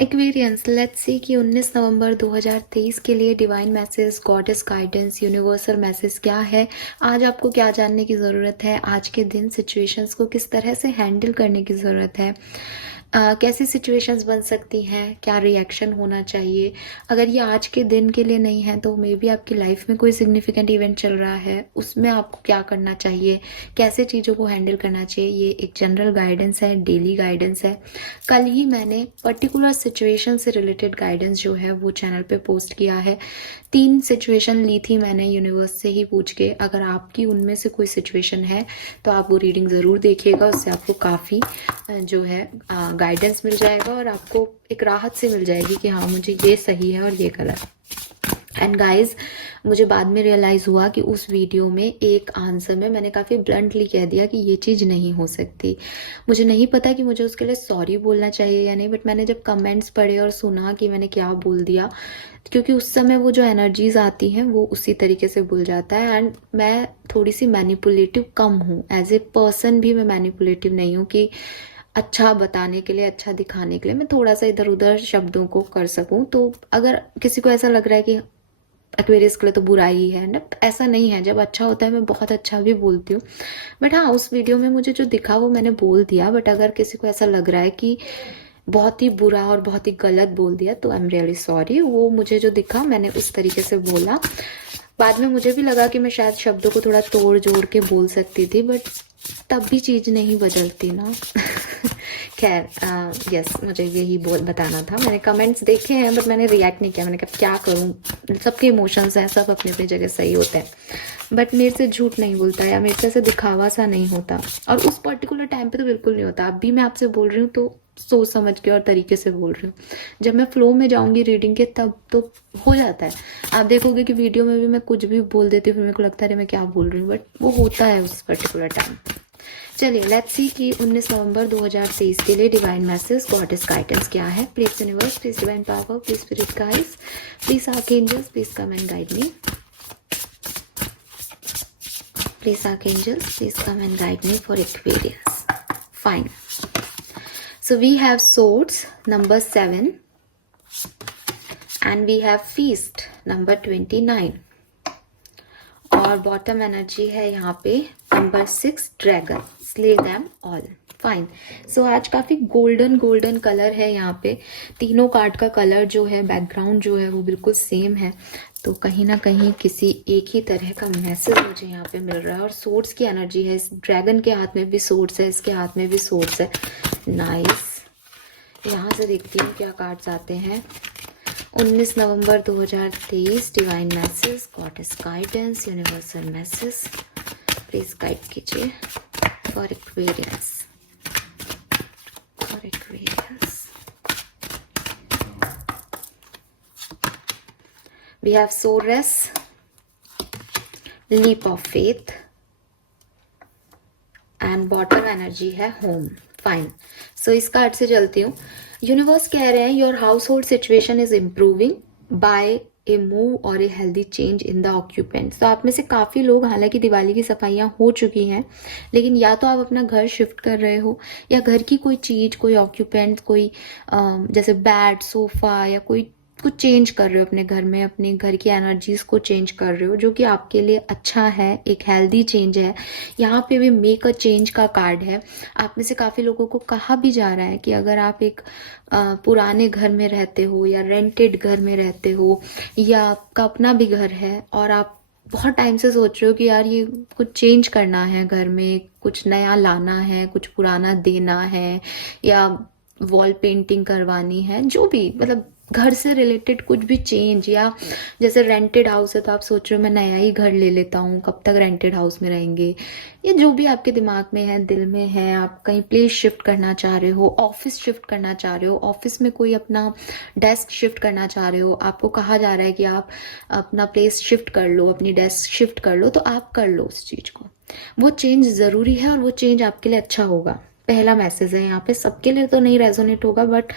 Aquarians, let's see कि 19 नवंबर 2023 के लिए divine message, goddess guidance, universal message क्या है। आज आपको क्या जानने की ज़रूरत है, आज के दिन सिचुएशंस को किस तरह से हैंडल करने की ज़रूरत है, कैसी सिचुएशंस बन सकती हैं, क्या रिएक्शन होना चाहिए। अगर ये आज के दिन के लिए नहीं है तो मे बी आपकी लाइफ में कोई सिग्निफिकेंट इवेंट चल रहा है, उसमें आपको क्या करना चाहिए, कैसे चीज़ों को हैंडल करना चाहिए। ये एक जनरल गाइडेंस है, डेली गाइडेंस है। कल ही मैंने पर्टिकुलर सिचुएशन से रिलेटेड गाइडेंस जो है वो चैनल पे पोस्ट किया है। 3 सिचुएशन ली थी मैंने यूनिवर्स से ही पूछ के। अगर आपकी उनमें से कोई सिचुएशन है तो आप वो रीडिंग ज़रूर देखिएगा, उससे आपको काफ़ी जो है गाइडेंस मिल जाएगा और आपको एक राहत से मिल जाएगी कि हाँ मुझे ये सही है और ये गलत। एंड गाइज, मुझे बाद में रियलाइज़ हुआ कि उस वीडियो में एक आंसर में मैंने काफ़ी ब्लंटली कह दिया कि ये चीज़ नहीं हो सकती। मुझे नहीं पता कि मुझे उसके लिए सॉरी बोलना चाहिए या नहीं, बट मैंने जब कमेंट्स पढ़े और सुना कि मैंने क्या बोल दिया, क्योंकि उस समय वो जो एनर्जीज आती हैं वो उसी तरीके से भूल जाता है। एंड मैं थोड़ी सी मैनिपुलेटिव कम हूँ, एज ए पर्सन भी मैं मैनिपुलेटिव नहीं हूँ कि अच्छा बताने के लिए, अच्छा दिखाने के लिए मैं थोड़ा सा इधर उधर शब्दों को कर सकूं। तो अगर किसी को ऐसा लग रहा है कि एक्वेरियस के लिए तो बुरा ही है ना, ऐसा नहीं है। जब अच्छा होता है मैं बहुत अच्छा भी बोलती हूँ। बट हाँ, उस वीडियो में मुझे जो दिखा वो मैंने बोल दिया। बट अगर किसी को ऐसा लग रहा है कि बहुत ही बुरा और बहुत ही गलत बोल दिया तो आई एम रियली सॉरी। वो मुझे जो दिखा मैंने उस तरीके से बोला। बाद में मुझे भी लगा कि मैं शायद शब्दों को थोड़ा तोड़ जोड़ के बोल सकती थी, बट तब भी चीज़ नहीं बदलती ना। खैर, यस, मुझे यही बोल बताना था। मैंने कमेंट्स देखे हैं बट मैंने रिएक्ट नहीं किया। मैंने कहा क्या करूं, सबके इमोशंस हैं, सब अपनी अपनी जगह सही होते हैं, बट मेरे से झूठ नहीं बोलता या मेरे से ऐसे दिखावा सा नहीं होता। और उस पर्टिकुलर टाइम पे तो बिल्कुल नहीं होता। अभी मैं आपसे बोल रही हूँ तो सोच समझ के और तरीके से बोल रही हूँ। जब मैं फ्लो में जाऊंगी रीडिंग के तब तो हो जाता है। आप देखोगे कि वीडियो में भी मैं कुछ भी बोल देती हूँ, फिर मेरे को लगता है अरे मैं क्या बोल रही हूँ, बट वो होता है उस पर्टिकुलर टाइम। चलिए लेट्स सी कि 19 नवंबर 2023 के लिए डिवाइन मैसेज, गॉडेस गाइडेंस क्या है। Please universe, please divine power, please spirit guides, please archangels, please come and guide me. Please archangels, please come and guide me for Aquarius. Fine, so we have swords number 7 and we have feast number 29 और bottom energy है यहाँ पे number 6 dragon, slay them all. Fine, so आज काफ़ी golden golden colour है यहाँ पे। तीनों कार्ड का कलर जो है, बैकग्राउंड जो है वो बिल्कुल सेम है। तो कहीं ना कहीं किसी एक ही तरह का मैसेज मुझे यहाँ पे मिल रहा है। और सोर्ड्स की एनर्जी है, इस ड्रैगन के हाथ में भी सोर्ड्स है, इसके हाथ में भी सोर्ड्स है। नाइस, यहाँ से देखती हूँ क्या कार्ड्स आते हैं। 19 नवंबर 2023 divine message, goddess guidance, universal message, please guide कीजिए for Aquarius, for Aquarius. We have sorceress, leap of faith and bottom energy है होम। फाइन, सो इस कार्ड से चलती हूँ। यूनिवर्स कह रहे हैं your household situation is improving by a move और a healthy change in the occupant. तो आप में से काफ़ी लोग, हालांकि दिवाली की सफाइयाँ हो चुकी हैं, लेकिन या तो आप अपना घर शिफ्ट कर रहे हो या घर की कोई चीज़, कोई ऑक्यूपेंट, कोई जैसे बेड, सोफा या कोई कुछ चेंज कर रहे हो अपने घर में, अपने घर की एनर्जीज को चेंज कर रहे हो, जो कि आपके लिए अच्छा है, एक हेल्दी चेंज है। यहाँ पे भी मेक अ चेंज का कार्ड है। आप में से काफ़ी लोगों को कहा भी जा रहा है कि अगर आप एक पुराने घर में रहते हो या रेंटेड घर में रहते हो या आपका अपना भी घर है और आप बहुत टाइम से सोच रहे हो कि यार ये कुछ चेंज करना है घर में, कुछ नया लाना है, कुछ पुराना देना है या वॉल पेंटिंग करवानी है, जो भी मतलब घर से रिलेटेड कुछ भी चेंज। या जैसे रेंटेड हाउस है तो आप सोच रहे हो मैं नया ही घर ले लेता हूँ, कब तक रेंटेड हाउस में रहेंगे, या जो भी आपके दिमाग में है, दिल में है। आप कहीं प्लेस शिफ्ट करना चाह रहे हो, ऑफिस शिफ्ट करना चाह रहे हो, ऑफिस में कोई अपना डेस्क शिफ्ट करना चाह रहे हो, आपको कहा जा रहा है कि आप अपना प्लेस शिफ्ट कर लो, अपनी डेस्क शिफ्ट कर लो, तो आप कर लो उस चीज़ को। वो चेंज ज़रूरी है और वो चेंज आपके लिए अच्छा होगा। पहला मैसेज है यहाँ पे, सबके लिए तो नहीं रेजोनेट होगा, बट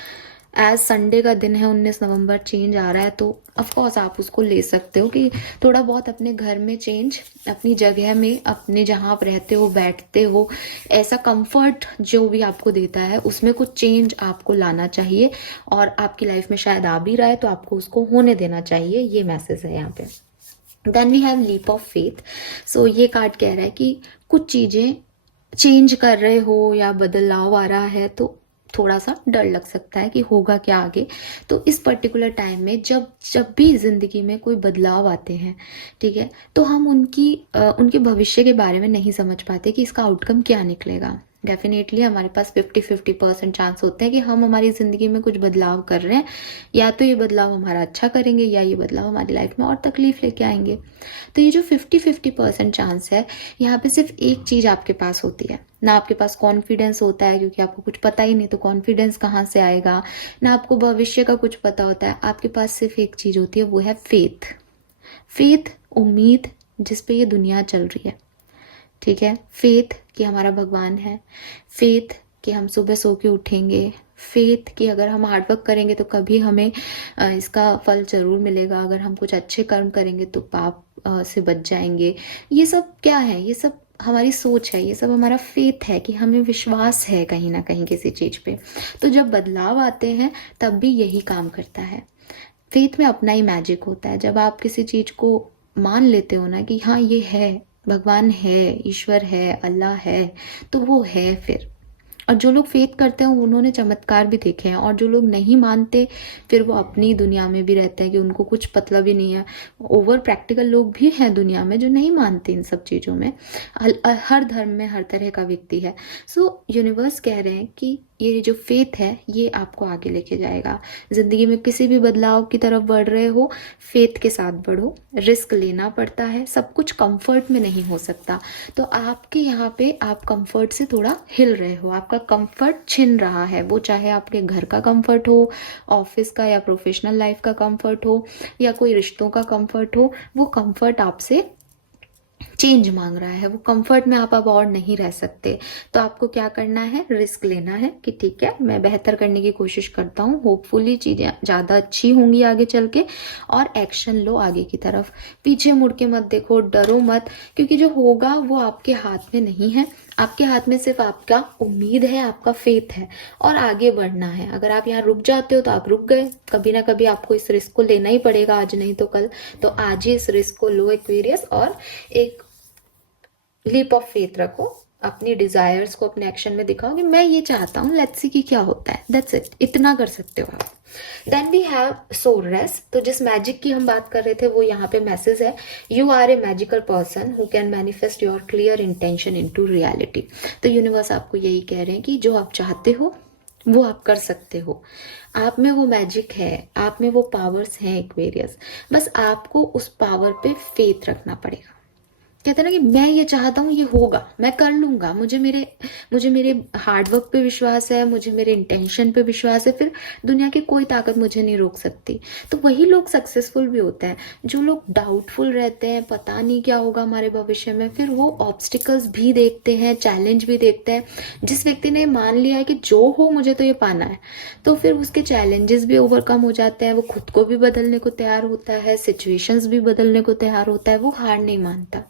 एज संडे का दिन है, 19 नवंबर, चेंज आ रहा है, तो ऑफ कोर्स आप उसको ले सकते हो कि थोड़ा बहुत अपने घर में चेंज, अपनी जगह में, अपने जहाँ आप रहते हो बैठते हो, ऐसा कंफर्ट जो भी आपको देता है उसमें कुछ चेंज आपको लाना चाहिए, और आपकी लाइफ में शायद आ भी रहा है तो आपको उसको होने देना चाहिए। ये मैसेज है यहाँ पे। Then we have leap of faith. So ये कार्ड कह रहा है कि कुछ चीज़ें चेंज कर रहे हो या बदलाव आ रहा है तो थोड़ा सा डर लग सकता है कि होगा क्या आगे। तो इस पर्टिकुलर टाइम में जब जब भी ज़िंदगी में कोई बदलाव आते हैं, ठीक है, तो हम उनके भविष्य के बारे में नहीं समझ पाते कि इसका आउटकम क्या निकलेगा। डेफिनेटली हमारे पास 50-50% चांस होते हैं कि हम हमारी ज़िंदगी में कुछ बदलाव कर रहे हैं, या तो ये बदलाव हमारा अच्छा करेंगे या ये बदलाव हमारी लाइफ में और तकलीफ लेके आएंगे। तो ये जो 50-50% चांस है, यहाँ पे सिर्फ एक चीज़ आपके पास होती है ना। आपके पास कॉन्फिडेंस होता है क्योंकि आपको कुछ पता ही नहीं, तो कॉन्फिडेंस कहाँ से आएगा। ना आपको भविष्य का कुछ पता होता है। आपके पास सिर्फ एक चीज़ होती है, वो है फेथ। फेथ, उम्मीद, जिस पे ये दुनिया चल रही है, ठीक है। फेथ कि हमारा भगवान है, फेथ कि हम सुबह सो के उठेंगे, फेथ कि अगर हम हार्डवर्क करेंगे तो कभी हमें इसका फल जरूर मिलेगा, अगर हम कुछ अच्छे कर्म करेंगे तो पाप से बच जाएंगे। ये सब क्या है? ये सब हमारी सोच है, ये सब हमारा फेथ है कि हमें विश्वास है कहीं ना कहीं किसी चीज़ पे। तो जब बदलाव आते हैं तब भी यही काम करता है। फेथ में अपना ही मैजिक होता है। जब आप किसी चीज़ को मान लेते हो ना कि हाँ ये है, भगवान है, ईश्वर है, अल्लाह है, तो वो है फिर। और जो लोग फेथ करते हैं उन्होंने चमत्कार भी देखे हैं, और जो लोग नहीं मानते फिर वो अपनी दुनिया में भी रहते हैं कि उनको कुछ मतलब ही नहीं है। ओवर प्रैक्टिकल लोग भी हैं दुनिया में जो नहीं मानते इन सब चीज़ों में। हर धर्म में हर तरह का व्यक्ति है। सो यूनिवर्स कह रहे हैं कि ये जो फेथ है ये आपको आगे लेके जाएगा। ज़िंदगी में किसी भी बदलाव की तरफ बढ़ रहे हो, फेथ के साथ बढ़ो। रिस्क लेना पड़ता है, सब कुछ कंफर्ट में नहीं हो सकता। तो आपके यहाँ पे आप कंफर्ट से थोड़ा हिल रहे हो, आपका कंफर्ट छिन रहा है। वो चाहे आपके घर का कंफर्ट हो, ऑफिस का या प्रोफेशनल लाइफ का कंफर्ट हो, या कोई रिश्तों का कंफर्ट हो, वो कंफर्ट आपसे चेंज मांग रहा है। वो कंफर्ट में आप अब और नहीं रह सकते। तो आपको क्या करना है? रिस्क लेना है कि ठीक है मैं बेहतर करने की कोशिश करता हूँ, होपफुली चीज़ें ज़्यादा अच्छी होंगी आगे चल के, और एक्शन लो आगे की तरफ। पीछे मुड़ के मत देखो, डरो मत, क्योंकि जो होगा वो आपके हाथ में नहीं है। आपके हाथ में सिर्फ आपका उम्मीद है, आपका फेथ है, और आगे बढ़ना है। अगर आप यहाँ रुक जाते हो तो आप रुक गए। कभी ना कभी आपको इस रिस्क को लेना ही पड़ेगा, आज नहीं तो कल। तो आज ही इस रिस्क को लो एक्वेरियस, और एक लीप ऑफ फेथ रखो। अपनी डिजायर्स को अपने एक्शन में दिखाओ कि मैं ये चाहता हूँ, लेट्स सी कि क्या होता है। दैट्स इट, इतना कर सकते हो आप। Then we have sorceress. तो जिस मैजिक की हम बात कर रहे थे वो यहाँ पे मैसेज है, you are a magical person who can manifest your clear intention into reality. तो यूनिवर्स आपको यही कह रहे हैं कि जो आप चाहते हो वो आप कर सकते हो। आप में वो मैजिक है, आप में वो पावर्स हैं एक्वेरियस। बस आपको उस पावर पे फेथ रखना पड़ेगा। कहते हैं ना कि मैं ये चाहता हूँ, ये होगा, मैं कर लूंगा, मुझे मेरे हार्डवर्क पे विश्वास है, मुझे मेरे इंटेंशन पे विश्वास है, फिर दुनिया की कोई ताकत मुझे नहीं रोक सकती। तो वही लोग सक्सेसफुल भी होते हैं। जो लोग डाउटफुल रहते हैं, पता नहीं क्या होगा हमारे भविष्य में, फिर वो ऑब्स्टिकल्स भी देखते हैं, चैलेंज भी देखते हैं। जिस व्यक्ति ने मान लिया है कि जो हो मुझे तो ये पाना है, तो फिर उसके चैलेंजेस भी ओवरकम हो जाते हैं। वो खुद को भी बदलने को तैयार होता है, सिचुएशंस भी बदलने को तैयार होता है, वो हार नहीं मानता।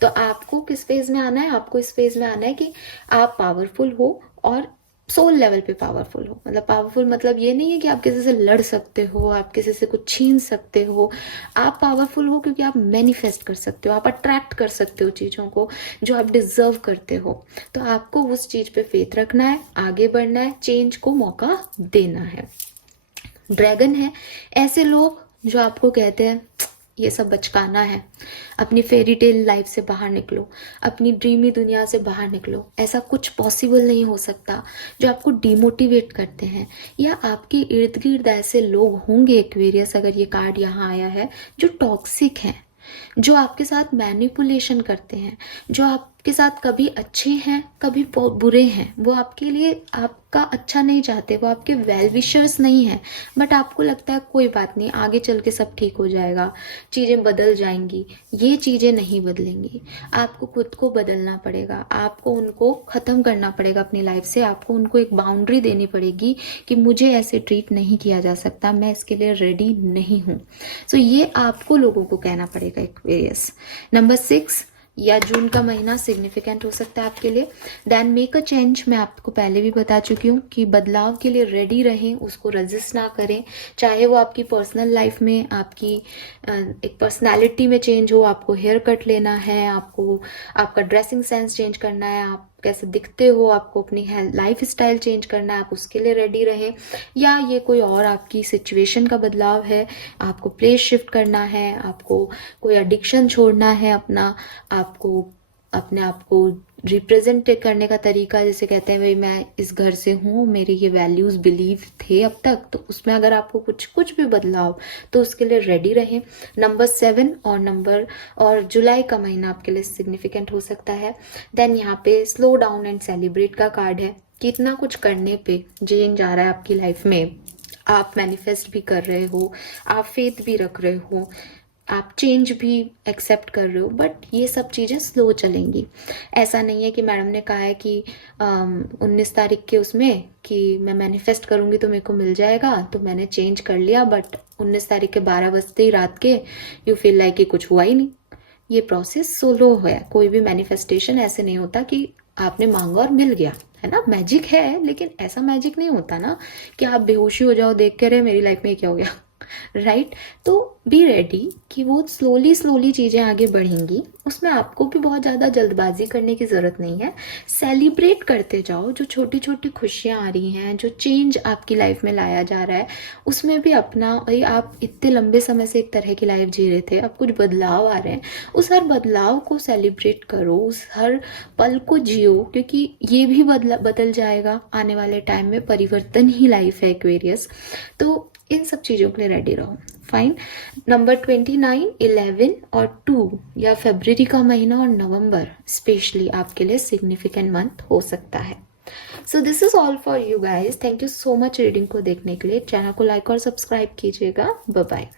तो आपको किस फेज में आना है? आपको इस फेज में आना है कि आप पावरफुल हो, और सोल लेवल पे पावरफुल हो। मतलब पावरफुल मतलब ये नहीं है कि आप किसी से लड़ सकते हो, आप किसी से कुछ छीन सकते हो। आप पावरफुल हो क्योंकि आप मैनिफेस्ट कर सकते हो, आप अट्रैक्ट कर सकते हो चीज़ों को जो आप डिजर्व करते हो। तो आपको उस चीज़ पे फेथ रखना है, आगे बढ़ना है, चेंज को मौका देना है। ड्रैगन है ऐसे लोग जो आपको कहते हैं ये सब बचकाना है, अपनी फेरी टेल लाइफ से बाहर निकलो, अपनी ड्रीमी दुनिया से बाहर निकलो, ऐसा कुछ पॉसिबल नहीं हो सकता। जो आपको डिमोटिवेट करते हैं, या आपके इर्द गिर्द ऐसे लोग होंगे एक्वेरियस, अगर ये कार्ड यहाँ आया है, जो टॉक्सिक हैं, जो आपके साथ मैनिपुलेशन करते हैं, जो आपके साथ कभी अच्छे हैं कभी बुरे हैं। वो आपके लिए आपका अच्छा नहीं चाहते, वो आपके वेल विशर्स नहीं हैं, बट आपको लगता है कोई बात नहीं, आगे चल के सब ठीक हो जाएगा, चीज़ें बदल जाएंगी। ये चीज़ें नहीं बदलेंगी। आपको खुद को बदलना पड़ेगा, आपको उनको ख़त्म करना पड़ेगा अपनी लाइफ से। आपको उनको एक बाउंड्री देनी पड़ेगी कि मुझे ऐसे ट्रीट नहीं किया जा सकता, मैं इसके लिए रेडी नहीं हूँ। सो ये आपको लोगों को कहना पड़ेगा एक्वेरियस। नंबर 6, या जून का महीना सिग्निफिकेंट हो सकता है आपके लिए। देन मेक अ चेंज, मैं आपको पहले भी बता चुकी हूँ कि बदलाव के लिए रेडी रहें, उसको रजिस्ट ना करें। चाहे वो आपकी पर्सनल लाइफ में, आपकी एक पर्सनालिटी में चेंज हो, आपको हेयर कट लेना है, आपको आपका ड्रेसिंग सेंस चेंज करना है, आप कैसे दिखते हो, आपको अपनी लाइफ स्टाइल चेंज करना है, आप उसके लिए रेडी रहें। या ये कोई और आपकी सिचुएशन का बदलाव है, आपको प्लेस शिफ्ट करना है, आपको कोई एडिक्शन छोड़ना है अपना, आपको अपने आप को रिप्रेजेंट करने का तरीका, जैसे कहते हैं भाई मैं इस घर से हूँ, मेरे ये वैल्यूज़ बिलीव थे अब तक, तो उसमें अगर आपको कुछ भी बदलाव, तो उसके लिए रेडी रहें। नंबर 7 और जुलाई का महीना आपके लिए सिग्निफिकेंट हो सकता है। देन यहाँ पे स्लो डाउन एंड सेलिब्रेट का कार्ड है कि इतना कुछ करने पे चेंज आ रहा है आपकी लाइफ में, आप मैनिफेस्ट भी कर रहे हो, आप फेथ भी रख रहे हो, आप चेंज भी एक्सेप्ट कर रहे हो, बट ये सब चीज़ें स्लो चलेंगी। ऐसा नहीं है कि मैडम ने कहा है कि 19 तारीख के उसमें कि मैं मैनिफेस्ट करूँगी तो मेरे को मिल जाएगा, तो मैंने चेंज कर लिया, बट 19 तारीख के 12 बजते ही रात के यू फील लाइक कि कुछ हुआ ही नहीं। ये प्रोसेस स्लो है। कोई भी मैनिफेस्टेशन ऐसे नहीं होता कि आपने मांगा और मिल गया, है ना। मैजिक है, लेकिन ऐसा मैजिक नहीं होता ना कि आप बेहोशी हो जाओ देख के, रहे मेरी लाइफ में क्या हो गया, राइट। तो बी रेडी कि वो स्लोली चीज़ें आगे बढ़ेंगी, उसमें आपको भी बहुत ज़्यादा जल्दबाजी करने की ज़रूरत नहीं है। सेलिब्रेट करते जाओ, जो छोटी छोटी खुशियाँ आ रही हैं, जो चेंज आपकी लाइफ में लाया जा रहा है, उसमें भी अपना, भाई आप इतने लंबे समय से एक तरह की लाइफ जी रहे थे, अब कुछ बदलाव आ रहे हैं, उस हर बदलाव को सेलिब्रेट करो, उस हर पल को जियो, क्योंकि ये भी बदल जाएगा आने वाले टाइम में। परिवर्तन ही लाइफ है एक्वेरियस। तो इन सब चीज़ों के लिए रेडी रहो। फाइन। नंबर 29, 11 और 2 या फरवरी का महीना और नवंबर स्पेशली आपके लिए सिग्निफिकेंट मंथ हो सकता है। So this is all for you guys. Thank you so much reading को देखने के लिए। चैनल को लाइक और सब्सक्राइब कीजिएगा। Bye bye.